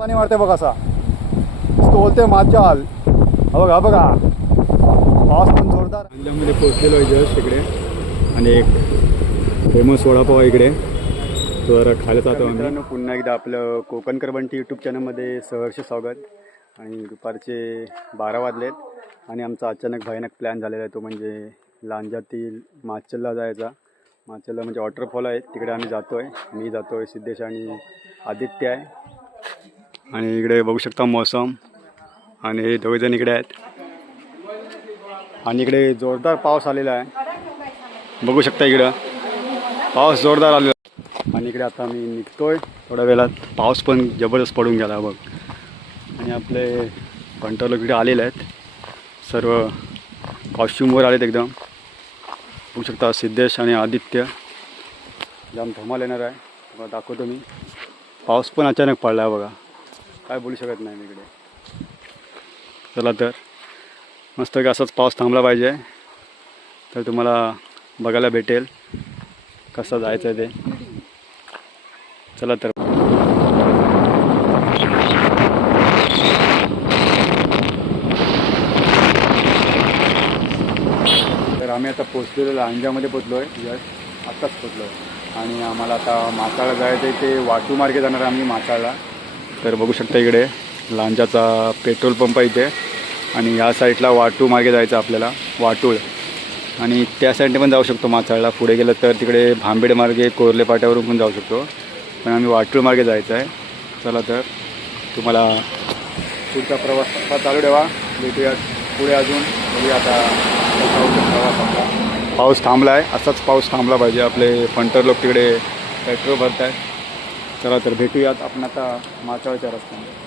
पाणी मारते बघ असा बोलते माचाल. हा बघा पाऊस पण जोरदार. अंजामध्ये पोहोचलेलो आहे जस्ट इकडे आणि एक फेमस वडापाव आहे इकडे, तो जरा खायला जातो आम्ही. पुन्हा एकदा आपलं कोकण करवंटी यूट्यूब चॅनलमध्ये सहर्ष स्वागत. आणि दुपारचे 12 वाजलेत आणि आमचा अचानक भयानक प्लॅन झालेला आहे, तो म्हणजे लांजातील माचलला जायचा. माचलला म्हणजे वॉटरफॉल आहे, तिकडे आम्ही जातो आहे. मी जातो आहे, सिद्धेश आणि आदित्य आहे. आणि इकडे बघू शकता मौसम आणि हे दोघेजण इकडे आहेत. आणि इकडे जोरदार पाऊस आलेला आहे, बघू शकता इकडं पाऊस जोरदार आलेला आहे. आणि इकडे आता मी निघतोय थोड्या वेळात. पाऊस पण जबरदस्त पडून गेला बघ. आणि आपले पंटर लोक इकडे आलेले आहेत, सर्व कॉस्ट्यूमवर आलेत एकदम. बघू शकता सिद्धेश आणि आदित्य जाम धमाल येणार आहे, बघा दाखवतो मी. पाऊस पण अचानक पडला आहे बघा, काय बोलू शकत नाही मी इकडे. चला तर मस्त की असाच पाऊस थांबला पाहिजे, तर तुम्हाला बघायला भेटेल कसं जायचं आहे ते. चला तर आम्ही आता पोचलेलो लांजामध्ये पोचलो आहे, जस्ट आत्ताच पोचलो आहे. आणि आम्हाला आता माचाळला जायचं आहे, ते वाटू मार्गे जाणार आम्ही माचाळला. तर बघू शकता इकडे लांजाचा पेट्रोल पंप आहे इथे, आणि ह्या साईडला वाटू मार्गे जायचं आपल्याला, वाटूळ. आणि त्या साईडने पण जाऊ शकतो माचाळला. पुढे गेलं तर तिकडे भांबेड मार्गे कोरले पाट्यावरून पण जाऊ शकतो, पण आम्ही वाटूळ मार्गे जायचं आहे. चला तर तुम्हाला पुढचा प्रवास चालू ठेवा, भेटूया पुढे अजून. बघूया आता पाऊस थांबला आहे, असाच पाऊस थांबला पाहिजे. आपले पंटर लोक तिकडे पेट्रोल भरत आहेत. चला तर भेटूयात आपण आता माचाळच्या रस्त्याने.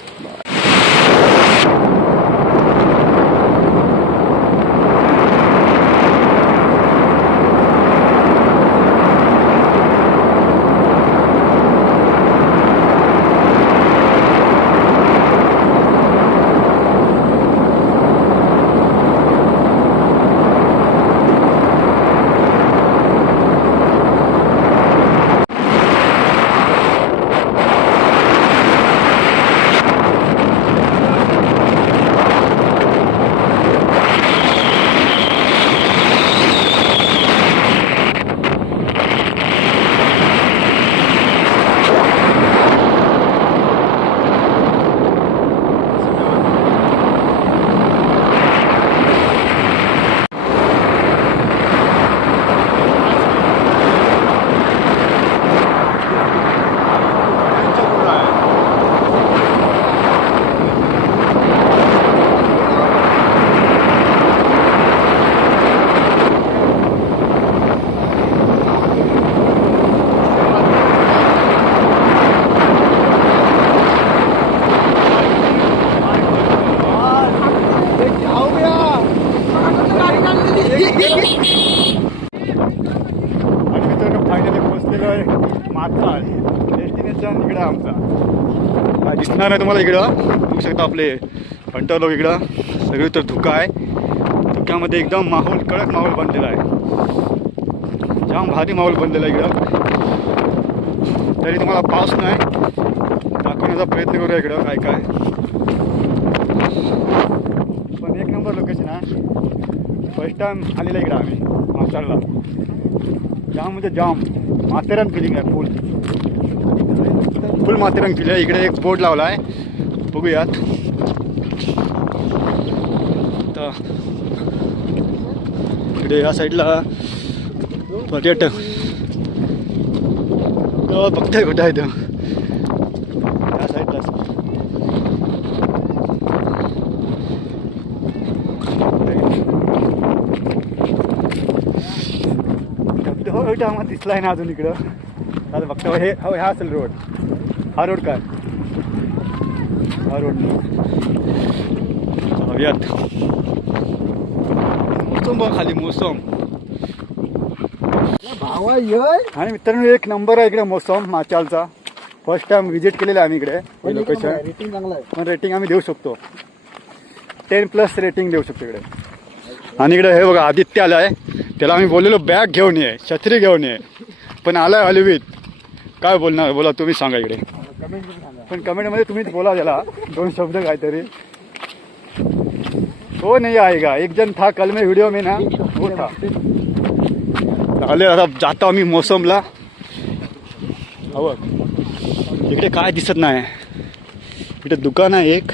माचाळ डेस्टिनेशन इकडं आमचा काय दिसणार आहे तुम्हाला. इकडं बघू शकता आपले पंटर लोक इकडं. सगळी तर धुका आहे, धुक्यामध्ये एकदम माहोल, कडक माहोल बनलेला आहे, जाम भारी माहोल बनलेला आहे इकडं. तरी तुम्हाला पाऊस नाही दाखवण्याचा प्रयत्न करूया इकडं काय काय. पण एक नंबर लोकेशन आहे, फर्स्ट टाइम आलेला इकडं आम्ही माचाळला. जाम म्हणजे जाम माथेरान फिलिंग आहे, फुल माथेरान फिलिंग आहे. इकडे एक बोर्ड लावला आहे, बघूयात. तर इकडे या साईडला पर्यटक बघताय कुठं आहे तर या साईडला. आम्हाला दिसला आहे ना अजून इकडं. आता बघता हे हा असेल रोड. हा रोड काय, हा रोड हव्यात. मोसम बघ खाली, मोसम भावा. आणि मित्रांनो एक नंबर आहे इकडे मोसम माचाळचा. फर्स्ट टाइम व्हिजिट केलेलं आहे आम्ही इकडे. लोकेशन रेटिंग चांगलं आहे, पण रेटिंग आम्ही देऊ शकतो 10+ रेटिंग देऊ शकतो इकडे. आणि इकडे हे बघा आदित्य आला आहे, त्याला आम्ही बोललेलो बॅग घेऊन ये, छत्री घेऊन ये, पण आलाय हलवीत. काय बोलणार, बोला तुम्ही सांगा इकडे. पण कमेंटमध्ये तुम्हीच बोला त्याला 2 शब्द काहीतरी. हो नाही आएगा, एक जण था कल में व्हिडिओ में ना हो था. आले आता जातो आम्ही मोसमला. हो इकडे काय दिसत नाही. इकडे दुकान आहे एक,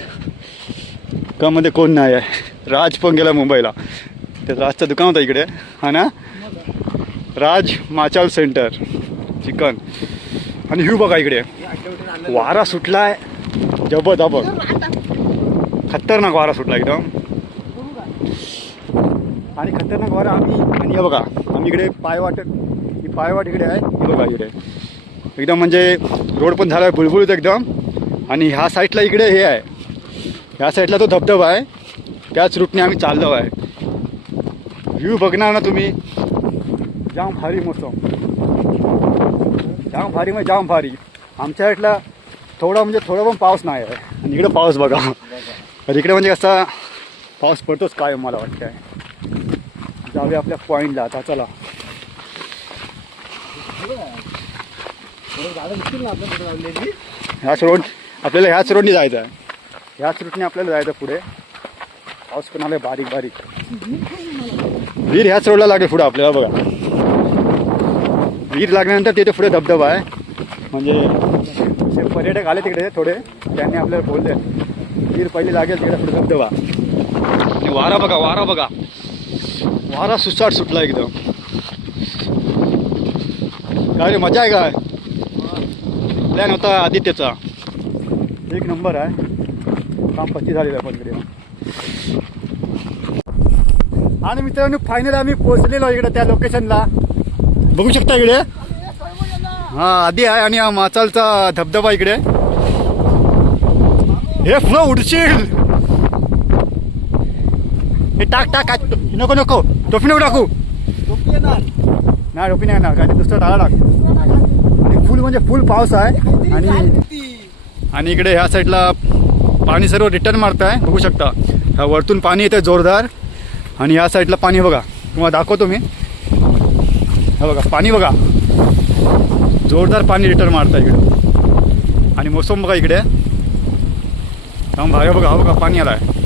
दुकानामध्ये कोण नाही आहे. राज पण गेला मुंबईला. ते राजचं दुकान होतं इकडे, हा ना, राज माचाल सेंटर चिकन. आणि ह्यू बघा इकडे वारा सुटलाय जबरदस्त, खतरनाक वारा सुटला एकदम. आणि खतरनाक वारा आणि हे बघा आम्ही इकडे पायवाट, ही पायवाट इकडे आहे. हे बघा इकडे एकदम म्हणजे रोड पण झाला आहे बुलबुलीत एकदम. आणि ह्या साईडला इकडे हे आहे, ह्या साईडला तो धबधबा आहे. त्याच रूटने आम्ही चाललो आहे. व्ह्यू बघणार ना तुम्ही, जाम भारी मोसम, जाम भारी म्हणजे जाम भारी. आमच्या साईडला थोडा पण पाऊस नाही आहे. आणि इकडे पाऊस बघा, तर इकडे म्हणजे कसा पाऊस पडतोच काय मला वाटतं आहे. जाऊया आपल्या पॉईंटला आता, चला. ह्याच रोड आपल्याला, ह्याच रोडने जायचं आहे. ह्याच रूटने आपल्याला जायचं पुढे. पाऊस पण आला बारीक बारीक. वीर ह्याच रोडला लागेल पुढे आपल्याला बघा. वीर लागल्यानंतर तिथे पुढे धबधबा आहे. म्हणजे पर्यटक आले तिकडे थोडे, त्यांनी आपल्याला बोलले वीर पहिले लागेल तिकडे पुढे धबधबा. आणि वारा बघा, वारा बघा, वारा सुसाट सुटला एकदम. काय रे मजा आहे काय. प्लॅन होता आदित्यचा, एक नंबर आहे. काम पच्ची झालेलं आहे पण इकडे. आणि मित्रांनो फायनल आम्ही पोहोचलेलो इकडे त्या लोकेशनला. बघू शकता इकडे, हा आधी आहे. आणि हा माचालचा धबधबा इकडे. हे पुढं उडशील, हे टाक टाक. नको नको, टोपी नको टाकू. नाही टोपी नाही येणार, काय ते दुसरा टाळा टाक. आणि फुल म्हणजे फुल पाऊस आहे. आणि इकडे ह्या साईडला पाणी सर्व रिटर्न मारत आहे. बघू शकता ह्या वरतून पाणी येतं जोरदार. आणि ह्या साईडला पाणी बघा, तुम्हाला दाखवतो मी. हा बघा पाणी बघा, जोरदार पाणी रिटर्न मारतं इकडे. आणि मोसम बघा इकडे, थांब भाई बघा, हा बघा पाणी आला आहे.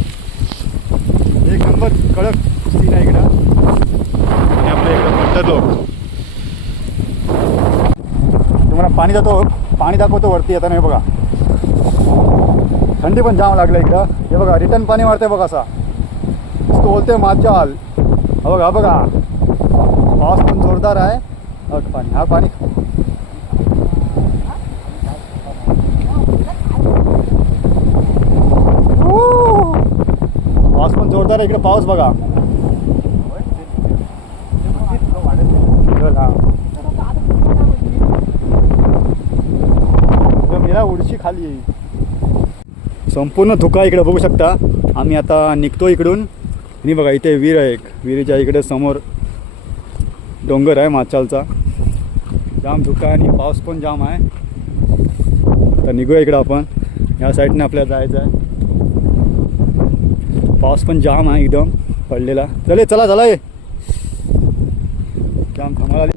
एक नंबर कडक सीन आहे इकडं. आणि आपल्या इकडं पडतात लोक. तुम्हाला पाणी दाखवतो वरती येताना. हे बघा थंडी पण जाम लागलं इकडं. हे बघा रिटर्न पाणी मारतंय बघा, असा तो बोलतोय माचाल. हा बघा, हा बघा पाऊस पण जोरदार आहे. पाणी, हा पाणी पाऊस पण जोरदार आहे इकडे. पाऊस बघा, मेरा उडशी खाली. संपूर्ण धुका इकडे बघू शकता. आम्ही आता निघतो इकडून. आणि बघा इथे विहीर आहे एक, विहिरीच्या इकडे समोर डोंगर आहे माचालचा. जाम धुका आणि पाऊस पण जाम आहे. तर निघूया इकडं आपण, ह्या साईडने आपल्याला जायचं आहे. पाऊस पण जाम आहे एकदम पडलेला. चला चला ये, जाम थांबायला.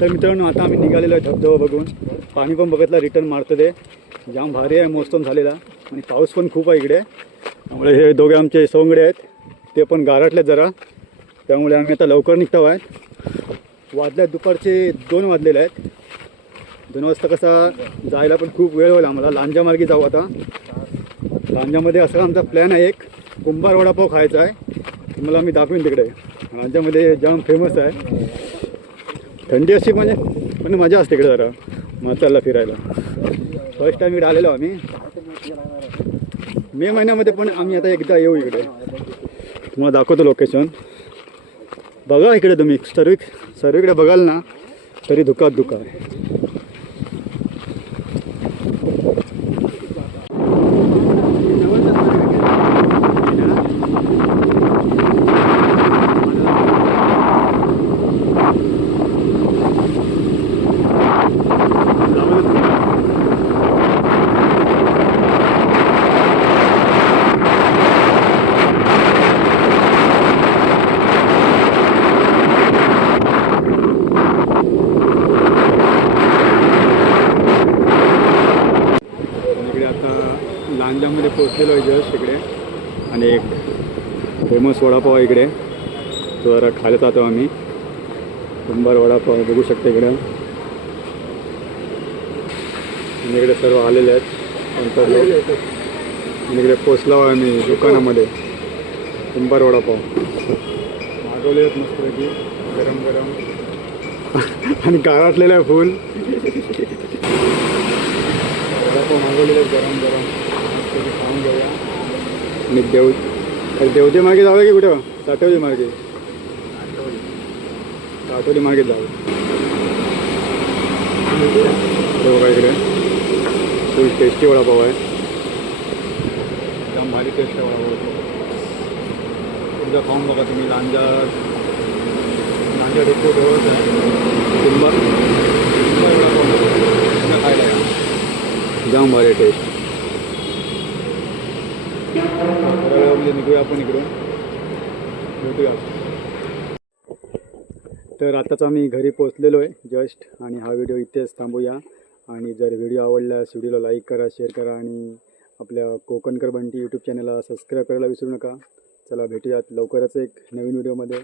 तर मित्रांनो आता आम्ही निघालेलो आहे धबधबा बघून. पाणी पण बघितलं रिटर्न मारतं ते. जाम भारी आहे मोसम झालेला. आणि पाऊस पण खूप आहे इकडे. त्यामुळे हे दोघे आमचे सवंगडे आहेत, ते पण गारटले जरा. त्यामुळे आम्ही आता लवकर निघतो आहे. वाजल्यात दुपारचे 2 वाजलेले आहेत. 2 वाजता कसा जायला पण खूप वेळ होईल आम्हाला. लांजामार्गी जाऊ आता. लांजामध्ये असा आमचा प्लॅन आहे एक, कुंभार वडापाव खायचा आहे. तुम्हाला मी दाखवीन तिकडे. लांजामध्ये जाम फेमस आहे. थंडी अशी म्हणजे पण मजा असते इकडे जरा माचालला फिरायला. फर्स्ट टाईम इकडे आलेलो आम्ही मे महिन्यामध्ये. पण आम्ही आता एकदा येऊ इकडे, तुम्हाला दाखवतो लोकेशन. बघा इकडे तुम्ही सर्वीकडे बघाल ना तरी धुकाच धुका आहे. पोचलेलो आहे जस्ट इकडे आणि एक फेमस वडापाव आहे इकडे, तो जरा खायला जातो आम्ही. कुंभार वडापाव बघू शकता इकडे. आणि इकडे सर्व आलेले आहेत नंतर आणि इकडे पोचलो आहे आम्ही दुकानामध्ये. कुंभार वडापाव मागवले आहेत मस्तपैकी गरम गरम आणि गावातलेलं आहे फुल. वडापाव मागवलेले आहेत गरम गरम, खाऊन घेऊया. आणि देवते मार्गे जाऊया की कुठं? साठवली मार्गे, साठवली मार्गे जाऊ. बघा इकडे फुल टेस्टी वडापाव आहे, एकदम भारी टेस्ट आहे वडापाव. एकदा खाऊन बघा तुम्ही. लांजा डेपो जवळच आहे. कुंभार वडापाव खायला आहे, जाम भारी टेस्ट. म्हणजे निघूया आपण इकडून, भेटूया. तर आताच आम्ही घरी पोचलेलो आहे जस्ट आणि हा व्हिडिओ इथेच थांबूया. आणि जर व्हिडिओ आवडल्यास व्हिडिओला लाईक करा, शेअर करा आणि आपल्या कोकणकर बंटी यूट्यूब चॅनलला सबस्क्राईब करायला विसरू नका. चला भेटूयात लवकरच एक नवीन व्हिडिओमध्ये.